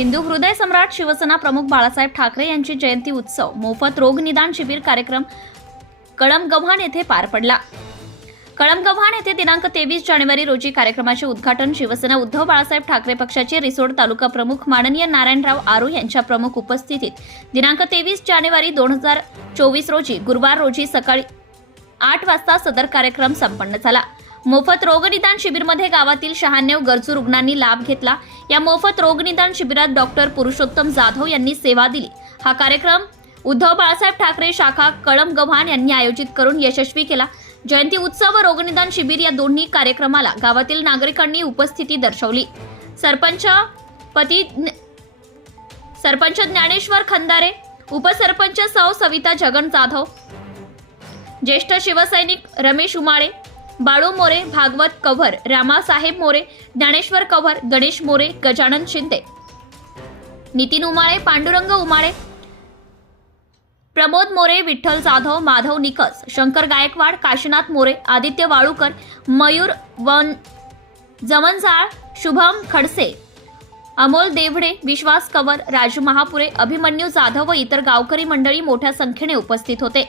हिंदू हृदय सम्राट शिवसेना प्रमुख बाळासाहेब ठाकरे यांची जयंती उत्सव मोफत रोग निदान शिबिर कार्यक्रम कळमगव्हाण येथे पार पडला. कळमगव्हाण येथे दिनांक तेवीस जानेवारी रोजी कार्यक्रमाचे उद्घाटन शिवसेना उद्धव बाळासाहेब ठाकरे पक्षाचे रिसोड तालुका प्रमुख माननीय नारायणराव आरू यांच्या प्रमुख उपस्थितीत. दिनांक तेवीस जानेवारी दोन हजार चोवीस रोजी गुरुवार रोजी सकाळी आठ वाजता सदर कार्यक्रम संपन्न झाला. मोफत रोगनिदान शिबिरमध्ये गावातील शहाण्णव गरजू रुग्णांनी लाभ घेतला. या मोफत रोगनिदान शिबिरात डॉक्टर पुरुषोत्तम जाधव यांनी सेवा दिली. हा कार्यक्रम उद्धव बाळासाहेब ठाकरे शाखा कळम गव्हाण यांनी आयोजित करून यशस्वी केला. जयंती उत्सव व रोगनिदान शिबिर या दोन्ही कार्यक्रमाला गावातील नागरिकांनी उपस्थिती दर्शवली. सरपंच पती सरपंच ज्ञानेश्वर खंदारे उपसरपंच सौ सविता जगन जाधव ज्येष्ठ शिवसैनिक रमेश उमाळे बाळू मोरे भागवत कव्हर रामासाहेब मोरे ज्ञानेश्वर कव्हर गणेश मोरे गजानन शिंदे. नितीन उमाळे पांडुरंग उमाळे. प्रमोद मोरे विठ्ठल जाधव माधव निकस शंकर गायकवाड काशीनाथ मोरे आदित्य वाळूकर मयूर वन जमनजाळ शुभम खडसे अमोल देवडे विश्वास कवर राजू महापुरे अभिमन्यू जाधव व इतर गावकरी मंडळी मोठ्या संख्येने उपस्थित होते.